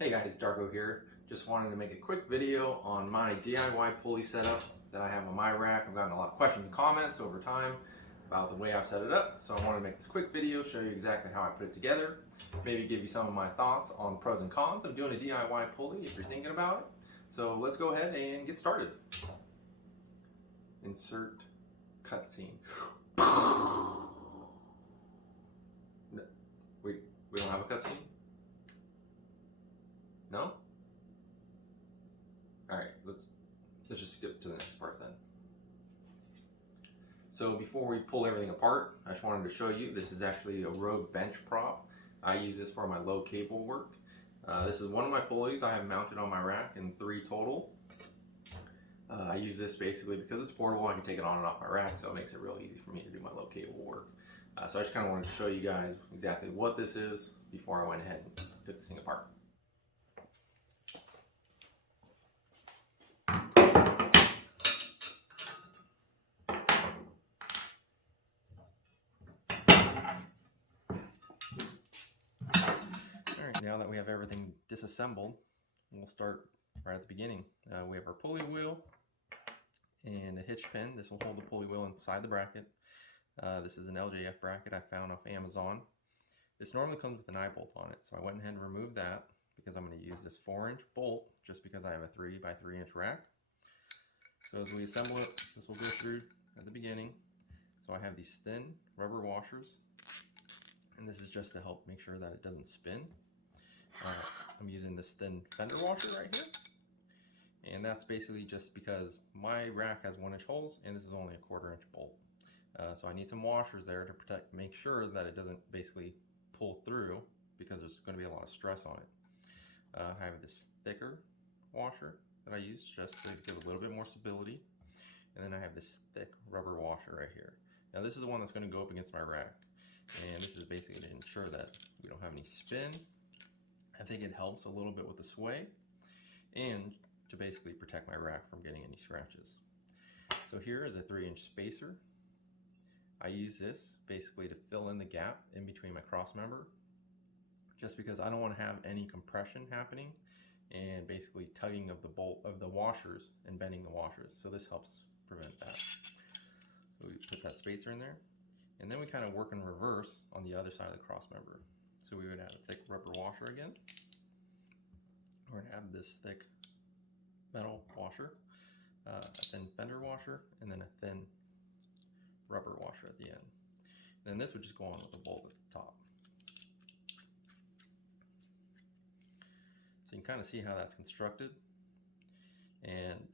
Hey guys, Darko here. Just wanted to make a quick video on my DIY pulley setup that I have on my rack. I've gotten a lot of questions and comments over time about the way I've set it up, so I wanted to make this quick video, show you exactly how I put it together, maybe give you some of my thoughts on the pros and cons of doing a DIY pulley if you're thinking about it. So let's go ahead and get started. Insert cutscene. Wait, we don't have a cutscene? No? Alright, let's just skip to the next part then. So before we pull everything apart, I just wanted to show you, this is actually a Rogue bench prop. I use this for my low cable work. This is one of my pulleys I have mounted on my rack in 3 total. I use this basically because it's portable. I can take it on and off my rack, so it makes it real easy for me to do my low cable work. So I just kind of wanted to show you guys exactly what this is before I went ahead and took this thing apart. Alright, now that we have everything disassembled, we'll start right at the beginning. We have our pulley wheel and a hitch pin. This will hold the pulley wheel inside the bracket. This is an LJF bracket I found off Amazon. This normally comes with an eye bolt on it, so I went ahead and removed that because I'm going to use this 4-inch bolt just because I have a 3 by 3 inch rack. So as we assemble it, this will go through at the beginning. So I have these thin rubber washers, and this is just to help make sure that it doesn't spin. I'm using this thin fender washer right here, and that's basically just because my rack has 1-inch holes and this is only a 1/4 inch bolt. So I need some washers there to make sure that it doesn't basically pull through because there's going to be a lot of stress on it. I have this thicker washer that I use just to give a little bit more stability, and then I have this thick rubber washer right here. Now this is the one that's going to go up against my rack, and this is basically to ensure that we don't have any spin. I think it helps a little bit with the sway and to basically protect my rack from getting any scratches. So here is a 3-inch spacer. I use this basically to fill in the gap in between my cross member, just because I don't want to have any compression happening and basically tugging of the bolt of the washers and bending the washers. So this helps prevent that. So we put that spacer in there, and then we kind of work in reverse on the other side of the cross member. So we would have a thick rubber washer again. We're going to have this thick metal washer, a thin fender washer, and then a thin rubber washer at the end. And then this would just go on with the bolt at the top. So you can kind of see how that's constructed. And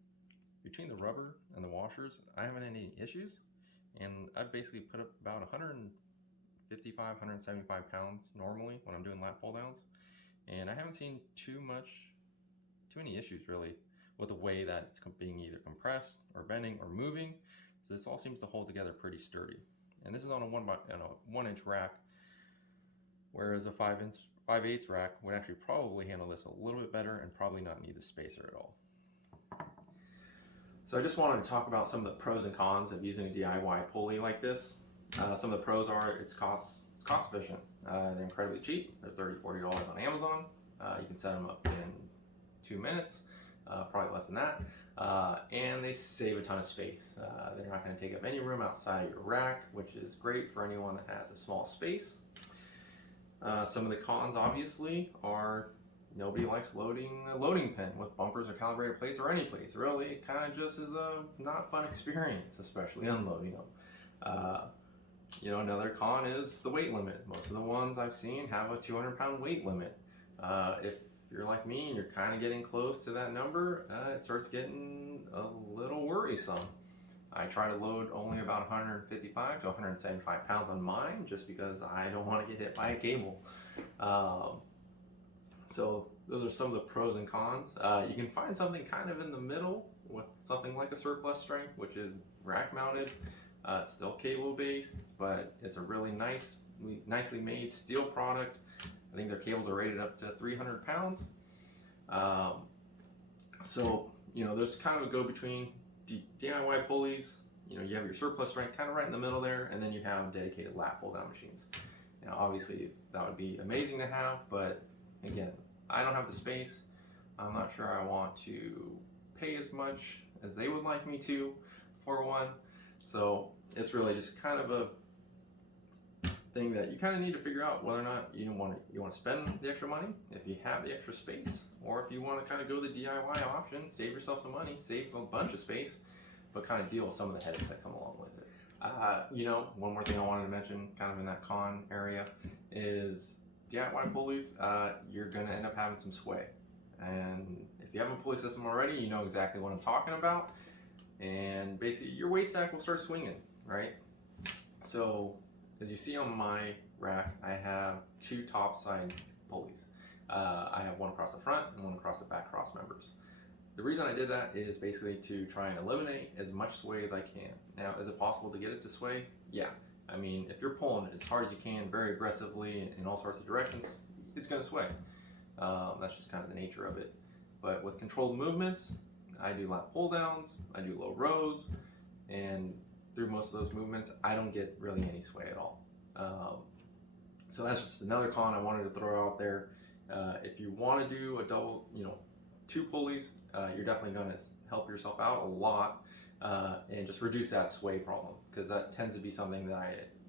between the rubber and the washers, I haven't had any issues. And I've basically put up about 155, 175 pounds normally when I'm doing lat pull downs. And I haven't seen too many issues really with the way that it's being either compressed or bending or moving. So this all seems to hold together pretty sturdy. And this is on a 1-inch rack, whereas a 5/8 rack would actually probably handle this a little bit better and probably not need the spacer at all. So I just wanted to talk about some of the pros and cons of using a DIY pulley like this. Some of the pros are it's cost efficient. They're incredibly cheap. They're $30, $40 on Amazon. You can set them up in 2 minutes, probably less than that. And they save a ton of space. They're not going to take up any room outside of your rack, which is great for anyone that has a small space. Some of the cons obviously are nobody likes loading a loading pin with bumpers or calibrated plates or any plates. Really, it kind of just is a not fun experience, especially unloading them. Another con is the weight limit. Most of the ones I've seen have a 200-pound weight limit. If you're like me and you're kind of getting close to that number, it starts getting a little worrisome. I try to load only about 155 to 175 pounds on mine just because I don't want to get hit by a cable. So those are some of the pros and cons. You can find something kind of in the middle with something like a surplus strength, which is rack mounted. It's still cable based, but it's a really nicely made steel product. I think their cables are rated up to 300 pounds. So, there's kind of a go-between DIY pulleys. You have your surplus strength kind of right in the middle there, and then you have dedicated lat pull down machines. Now, obviously, that would be amazing to have, but again, I don't have the space. I'm not sure I want to pay as much as they would like me to for one. So it's really just kind of a thing that you kind of need to figure out whether or not you want to spend the extra money if you have the extra space, or if you want to kind of go the DIY option, save yourself some money, save a bunch of space, but kind of deal with some of the headaches that come along with it. You know, one more thing I wanted to mention, kind of in that con area, is DIY pulleys. You're going to end up having some sway, and if you have a pulley system already, you know exactly what I'm talking about. And basically, your weight stack will start swinging, right? So, as you see on my rack, I have two top side pulleys. I have one across the front and one across the back cross members. The reason I did that is basically to try and eliminate as much sway as I can. Now, is it possible to get it to sway? Yeah. I mean, if you're pulling it as hard as you can, very aggressively in all sorts of directions, it's going to sway. That's just kind of the nature of it. But with controlled movements, I do lat pull downs, I do low rows, and through most of those movements, I don't get really any sway at all. So that's just another con I wanted to throw out there. If you want to do a double, two pulleys, you're definitely going to help yourself out a lot and just reduce that sway problem, because that tends to be something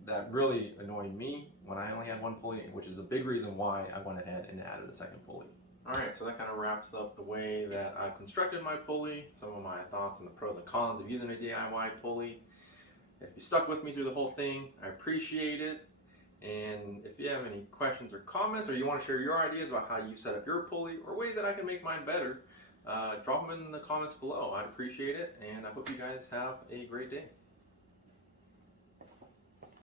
that really annoyed me when I only had one pulley, which is a big reason why I went ahead and added a second pulley. Alright, so that kind of wraps up the way that I've constructed my pulley, some of my thoughts on the pros and cons of using a DIY pulley. If you stuck with me through the whole thing, I appreciate it. And if you have any questions or comments, or you want to share your ideas about how you set up your pulley, or ways that I can make mine better, drop them in the comments below. I'd appreciate it, and I hope you guys have a great day.